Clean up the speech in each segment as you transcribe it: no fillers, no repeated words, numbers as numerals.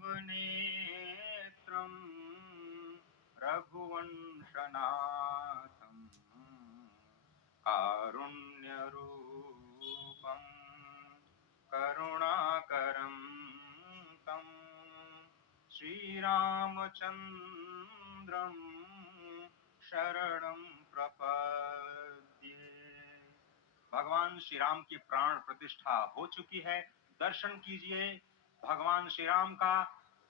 नेत्रं रघुवंशनाथं कारुण्यरूपं करुणाकरं तं श्रीरामचन्द्रं शरणं प्रपद्ये। भगवान श्री राम की प्राण प्रतिष्ठा हो चुकी है। दर्शन कीजिए भगवान श्री राम का,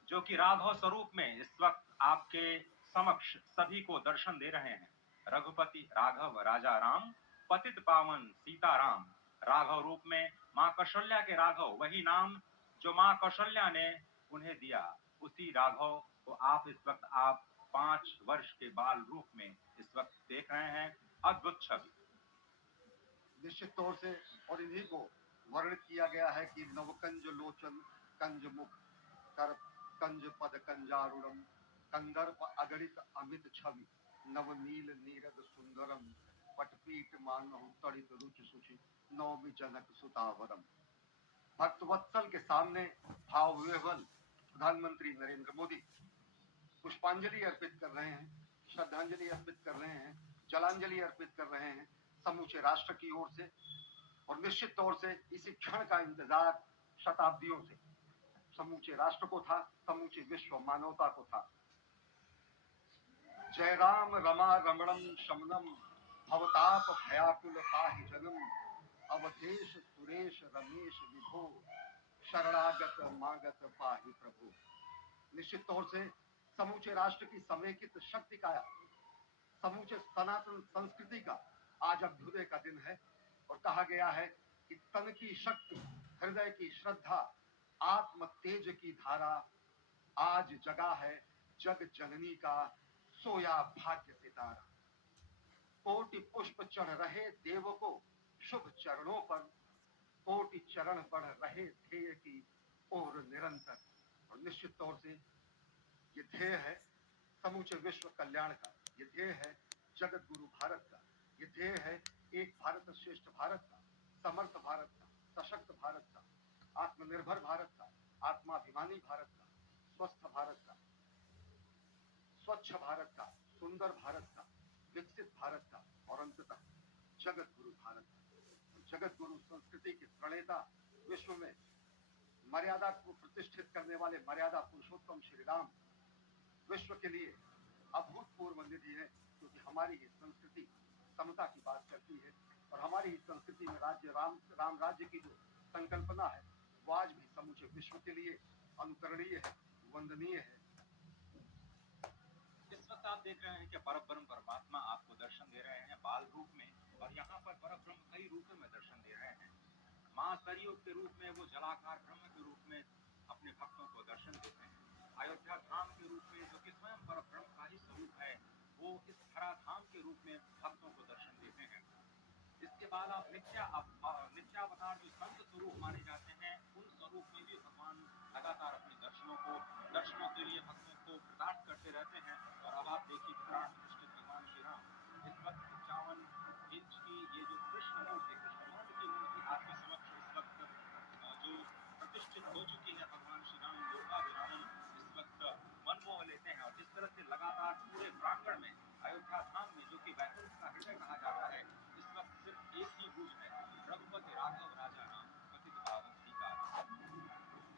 जो कि राघव स्वरूप में इस वक्त आपके समक्ष सभी को दर्शन दे रहे हैं। रघुपति राघव राजा राम, पतित पावन सीताराम। राघव रूप में माँ कौशल्या के राघव, वही नाम जो माँ कौशल्या ने उन्हें दिया, उसी राघव को आप इस वक्त 5 वर्ष के बाल रूप में इस वक्त देख रहे हैं। अद्भुत छवि। निश्चित तौर से, और इन्हीं को वर्णित किया गया है कि नवकंज लोचन कंज मुख कर कंज पद कंजारुणम कंदर्प अगणित अमित छवि नवनील नीरद सुंदरम पटपीट मानहु तड़ित रुचि सुचि नवमी जनक सुतावरम। भक्तवत्सल के सामने भाव विह्वल प्रधानमंत्री नरेंद्र मोदी पुष्पांजलि अर्पित कर रहे हैं, श्रद्धांजलि अर्पित कर रहे हैं, जलांजलि अर्पित कर रहे हैं समूचे राष्ट्र की ओर से। और निश्चित तौर से इसी क्षण का इंतजार शताब्दियों से समूचे राष्ट्र को था, समूचे विश्व मानवता को था। जय राम रमा रमणम शमनम भवताप भयाकुल पाहि जगम अवधेश सुरेश रमेश विभो शरणागत मागत पाहि प्रभु। निश्चित तौर से समूचे राष्ट्र की समेकित शक्ति का, समूचे सनातन संस्कृति का आज अभ्युदय का दिन है। और कहा गया है कि तन की शक्ति, हृदय की श्रद्धा, आत्म तेज की धारा आज जगा है जग जननी का सोया भाग्य सितारा। कोटि पुष्प चढ़ रहे देव को शुभ चरणों पर, कोटि चरण बढ़ रहे ध्येय की ओर निरंतर। और निश्चित तौर से ये ध्येय है समूचे विश्व कल्याण का, ये ध्येय है जगत गुरु भारत का, ये ध्येय है एक भारत श्रेष्ठ भारत का, समर्थ भारत का, सशक्त भारत का, आत्मनिर्भर भारत का, आत्माभिमानी भारत का, स्वस्थ भारत का, स्वच्छ भारत का, सुंदर भारत का, विकसित भारत का, और अंततः जगत गुरु भारत का। जगत गुरु संस्कृति के प्रणेता, विश्व में मर्यादा को प्रतिष्ठित करने वाले मर्यादा पुरुषोत्तम श्री राम विश्व के लिए अभूतपूर्व निधि है, क्योंकि हमारी ही संस्कृति समता की बात करती है। और हमारी ही संस्कृति में राज्य राम राज्य की जो संकल्पना है वो आज भी समूचे विश्व के लिए अनुकरणीय है, वंदनीय है। इस वक्त आप देख रहे हैं कि परब्रह्म परमात्मा आपको दर्शन दे रहे हैं बाल रूप में, और यहाँ पर परब्रह्म कई रूपों में दर्शन दे रहे हैं। माँ सरयू के रूप में वो जलाकार ब्रह्म के रूप में अपने भक्तों को दर्शन देते हैं। अयोध्या धाम के रूप में, जो कि स्वयं परब्रह्म का ही स्वरूप है, वो इस धरा धाम के रूप में भक्तों को दर्शन देते हैं। इसके बाद आप नित्यावतार जो संत स्वरूप माने जाते हैं, उन स्वरूप में भी भगवान लगातार अपने दर्शनों के लिए भक्तों को प्रदान करते रहते हैं। और अब आप देखिए प्राण प्रतिष्ठित भगवान श्री राम इस वक्त 55 इंच की ये जो कृष्ण मूर्ति की मूर्ति आपके समक्ष इस वक्त जो प्रतिष्ठित हो चुकी है, भगवान श्री राम दुर्गा विरामन इस वक्त मन मोह लेते हैं। और जिस तरह से लगातार पूरे प्रांगण में अयोध्या धाम में, जो कि वैकुंठ का हृदय कहा जाता है, इस वक्त सिर्फ एक ही गूंज है, रघुपति राघव राजा राम, पतित पावन सीताराम।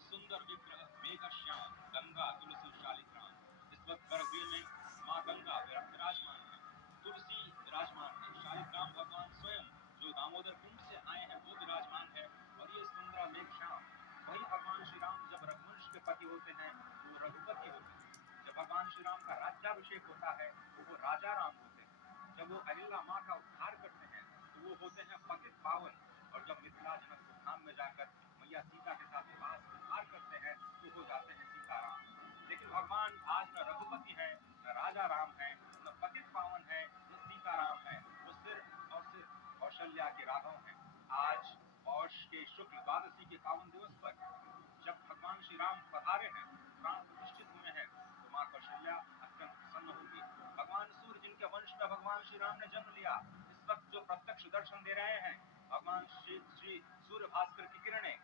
सुंदर विग्रह मेघ श्याम गंगा तुलसी शालिग्राम। इस वक्त गर्भगृह में माँ गंगा विराजमान है, तुलसी विराजमान है, शालिग्राम भगवान स्वयं जो दामोदर कुंड से आए हैं वो विराजमान है। और ये सुंदर मेघ श्याम, वही भगवान श्री राम जब रघुवंश के पति होते हैं तो वो रघुपति होते हैं। जब भगवान श्री राम का राज्याभिषेक होता है तो वो राजा राम होते हैं। जब वो अहिल्या माँ का उद्धार करते हैं तो वो होते हैं पतित पावन। और जब मिथिला जनकपुर धाम में जाकर मैया सीता के साथ विवाह संस्कार करते हैं तो हो जाते हैं सीताराम। लेकिन भगवान आज न रघुपति है, न राजा राम है, न पतित पावन है, न सीताराम है, वो सिर्फ और सिर्फ कौशल्या के राघव हैं। आज पौष के शुक्ल द्वादशी के पावन दिवस पर जब भगवान श्री राम पधारे हैं, प्राण प्रतिष्ठित हुए हैं, तो माँ कौशल्या अत्यंत प्रसन्न होगी। भगवान सूर्य जिनके वंश में भगवान श्री राम ने जन्म लिया, इस वक्त जो प्रत्यक्ष दर्शन दे रहे हैं, भगवान श्री सूर्य भास्कर की किरणें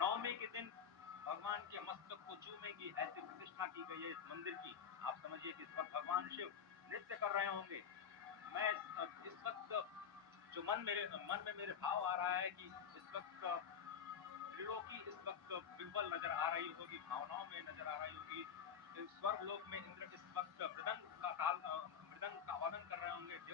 नवमी के दिन भगवान के मस्तक को चूमेंगी। गई है इस मंदिर की। आप समझिए कि इस वक्त भगवान शिव नृत्य कर रहे होंगे। मैं इस वक्त जो मन में मेरे भाव आ रहा है कि इस वक्त त्रिलोकी इस वक्त विह्वल नजर आ रही होगी, भावनाओं में नजर आ रही